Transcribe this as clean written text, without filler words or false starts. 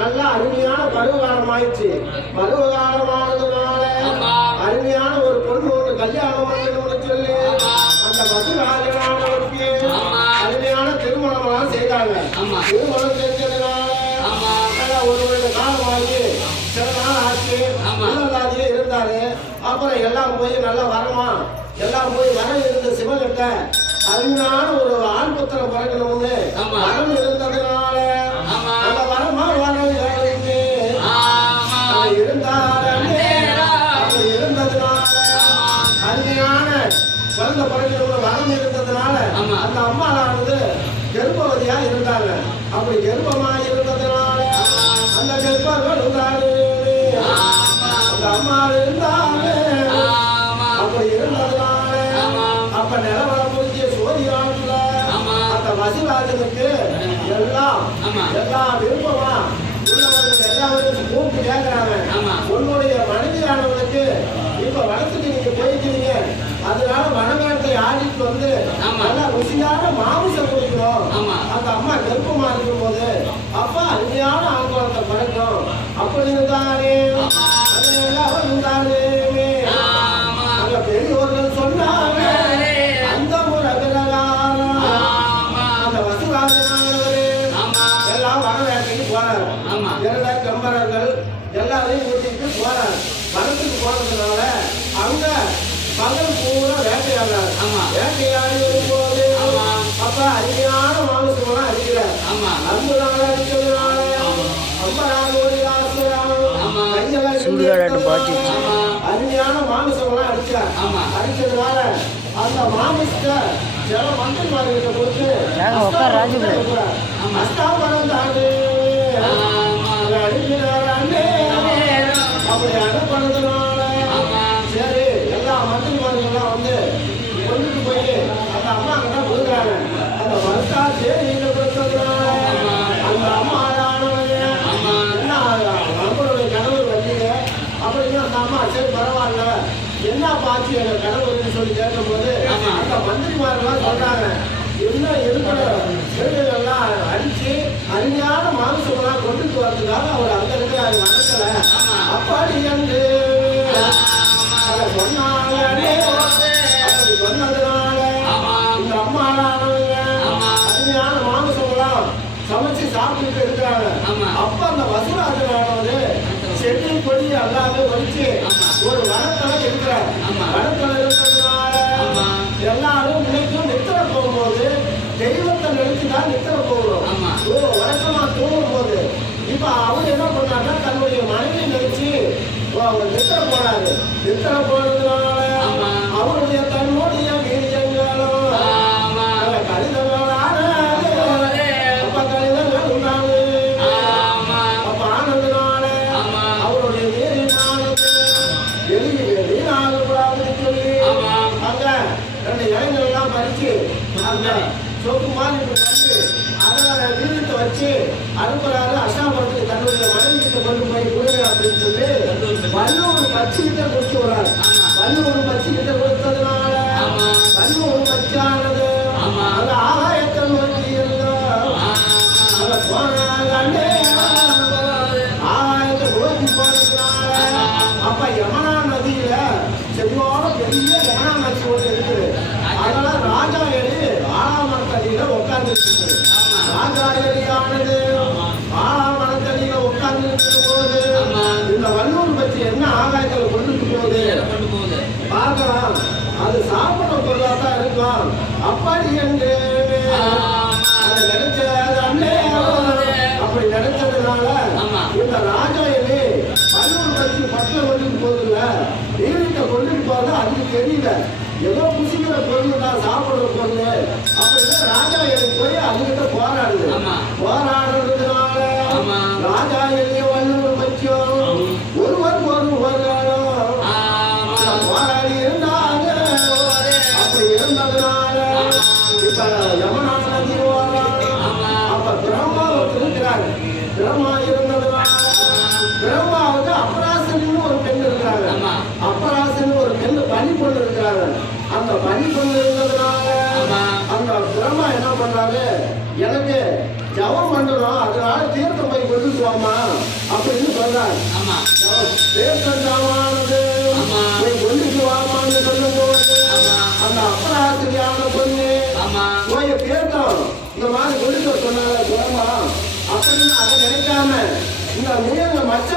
நல்ல அருமையான பருவகாலம் ஆயிடுச்சு. பருவகாலமானதுனால அருமையான ஒரு பொண்ணு ஒன்று கல்யாணம் பண்ணணும்னு சொல்லி அந்த பசுராஜனானவருக்கு அருமையான திருமணம் எல்லாம் செய்தாங்க. திருமணம் செஞ்சதுனால ஒரு காலமாகி சில நாள் ஆச்சு. உள்ளதாதியே இருந்தாரு. அப்புறம் எல்லாம் போய் நல்லா வரமா எல்லாம் போய் வர இருந்த சிவகிட்ட அருமையான ஒரு ஆண் புத்திரம் பிறக்கணும்னு வரம் இருந்ததுனால அந்த வரமா வரம் இருந்ததுனால அருமையான குழந்தை பிறக்கணும்னு வரம் இருந்ததுனால அந்த அம்மாவானது கர்ப்பவதியா இருந்தாங்க. அப்படி கர்ப்பமா இருந்ததுனால அந்த கர்ப்பங்கள் இருந்தாரு. அந்த அம்மா இருந்தாங்க. அப்படி இருந்ததுனால அப்ப நிலவரம் முடிஞ்ச சோதி நாட்டுல அந்த வசிராஜனுக்கு எல்லா விருப்பமா உள்ளவர்கள் எல்லாரும் கூப்பிட்டு கேட்கிறாங்க. உன்னுடைய மனைவியானவனுக்கு இப்ப வளர்த்துட்டு நீங்க போயிருக்கீங்க. அதனால வனவேட்டை ஆடிட்டு வந்து நல்லா ருசியான மாமிசம் குடிக்கணும். அந்த அம்மா கர்ப்பமா இருக்கும் போது அப்பா அருமையான ஆண்குழந்தை பிறக்கும். அப்படி இருந்தாரே அதெல்லாம் இருந்தாரே அங்க பெரியோர்கள் சொன்னாங்க. அந்த முறை பிரகாரம் அந்த வசுராஜனானவரே எல்லாம் வனவேட்டைக்கு போறாரு. இரண்டா கம்பரர்கள் எல்லாரையும் கூட்டிட்டு போறாரு. வனத்துக்கு போனதுனால அங்க பகல் பூரா வேட்டையாடுறாரு. வேட்டையாடி வரும்போது அப்ப அருமையான மாமிசமெல்லாம் அடிக்கிறார். அன்புனால அடிக்கிறதுனால அருமையான மாமிசமெல்லாம் அடிச்சார். அடிச்சதுனால அந்த மாமிசத்தை சில மந்திரிமார்கிட்ட கொடுத்து அஷ்டாபரம் தாண்டு அப்படி அனுப்பினதுனால சரி எல்லா மந்திரிமார்கள்லாம் வந்து கொண்டுட்டு போய் அந்த அம்மா கிட்ட கொடுக்குறாங்க. அந்த வருஷா தேதியில கொடுத்ததுனால அந்த அம்மாவானவங்க என்ன நம்மளுடைய கணவர் வந்தீங்க அப்படின்னு அந்த அம்மா சரி பரவாயில்ல என்ன பாச்சு எங்க கணவர்னு சொல்லி கேட்கும்போது அந்த மந்திரிமார்கள்லாம் சொல்றாங்க இன்னும் இருக்கிற சிறுகள்லாம் அடிச்சு அருமையான மாமிசமெல்லாம் கொண்டுட்டு வரதுக்காக அவர் அங்க இருக்கிற மனசுல அப்பாடி என்று சொன்னாங்க. அப்படி சொன்னதுனால இந்த அம்மாவானவங்க அருமையான மாமிசமெல்லாம் சமைச்சு சாப்பிட்டு இருக்கிறாங்க. அப்ப அந்த வசுராஜனானது செடி கொடி எல்லாமே வச்சு ஒரு வனத்துல இருக்கிறார். வனத்துல இருக்கிறதுனால எல்லாரும் இன்னைக்கும் நித்திர போகும்போது தெய்வத்தை நினைச்சுதான் நித்திர போகிறோம். வழக்கமா தூங்கும் போது இப்ப அவர் என்ன பண்ணாருன்னா தன்னுடைய மனைவியை நினைச்சு அவர் நித்திர போனாரு. நித்திர போனதுனால அவருடைய தன்னுடைய வீரியங்களும் கடிதங்களான அப்ப கடிதங்கள் உண்டாது. அப்ப ஆனதுனால அவருடைய வீரியமானது வீணாகக்கூடாதுன்னு சொல்லி அங்க ரெண்டு இளைஞர்கள் எல்லாம் பறிச்சு அந்த சொப்பு மாதிரி பண்ணி அதோட வீரத்தை வச்சு அனுப்புறாரு. அஷ்டாபுரத்துக்கு தன்னுடைய மனைவிகிட்ட கொண்டு போய் கொடுங்க அப்படின்னு சொல்லி வல்லூர் பச்சுக்கிட்ட கொடுத்து வர்றாரு. வல்லூர் பச்சுக்கிட்ட கொடுத்ததுனால வல்லூர் பச்சானது அந்த ஆகாயத்தை நோக்கி அந்த போனாங்க. ஆகாயத்தை நோக்கி போனதுனால அப்ப யமுனா நதியில செவ்வாழ பெரிய யமுனா நதி ஒன்று இருக்குது. அதனால ராஜா எலி ஆலாமரத்தடியில உட்கார்ந்து இருக்குது. ராஜா எலியானது ஆலாமரத்தடியில உட்கார்ந்து இருக்கும் போது இந்த வல்லூர் பற்றி என்ன ஆகாயத்துல கொண்டுட்டு போகுது பார்க்கலாம். அது சாப்பிட பொருளா தான் இருக்கும். அப்படி என்று அப்படி நினைச்சதுனால இந்த ராஜா எலி வல்லூர் பற்றி பட்டில கொண்டுட்டு போகுதுல்ல நீரிட்ட கொண்டுட்டு போறது அதுக்கு தெரியல. ஏதோ புசிக்கிற பொருள் தான் சாப்பிடுற பொருள் அப்படின்னு ராஜா எலி போய் அதுகிட்ட போராடுது. போராடுறதுனால ராஜா எலி வல்லூர் பற்றியும் ஒருவர் போராடி இருந்தாங்க. அப்படி இருந்ததுனால இப்ப யமுனா நதி அப்ப பிரம்மாவை இருக்கிறாங்க. பிரம்மா இருந்ததுனால பிரம்மாவுக்கு அபராசன்னு ஒரு பெண் இருக்கிறாங்க. அபராசன்னு ஒரு பெண் பனி பொண்ணு இருக்கிறாங்க. அந்த பனி பொண்ணு இருந்ததுனால அந்த பிரம்மா என்ன பண்றாரு எனக்கு ஜபம் பண்ணணும் அதனால தீர்த்தம் போய் கொண்டுட்டு வாமா சொல்லுகிறார். ஆமா தேசமானது ஆமா. நீ கொண்டுட்டு வாமான்னு சொல்லும்போது ஆமா அந்த அப்பராசிரியான பொண்ணு ஆமா போய் கேட்டோம். இந்த மாதிரி கொண்டுட்டு சொன்னால அப்படின்னு அதை நினைக்காம இந்த மீன் மச்ச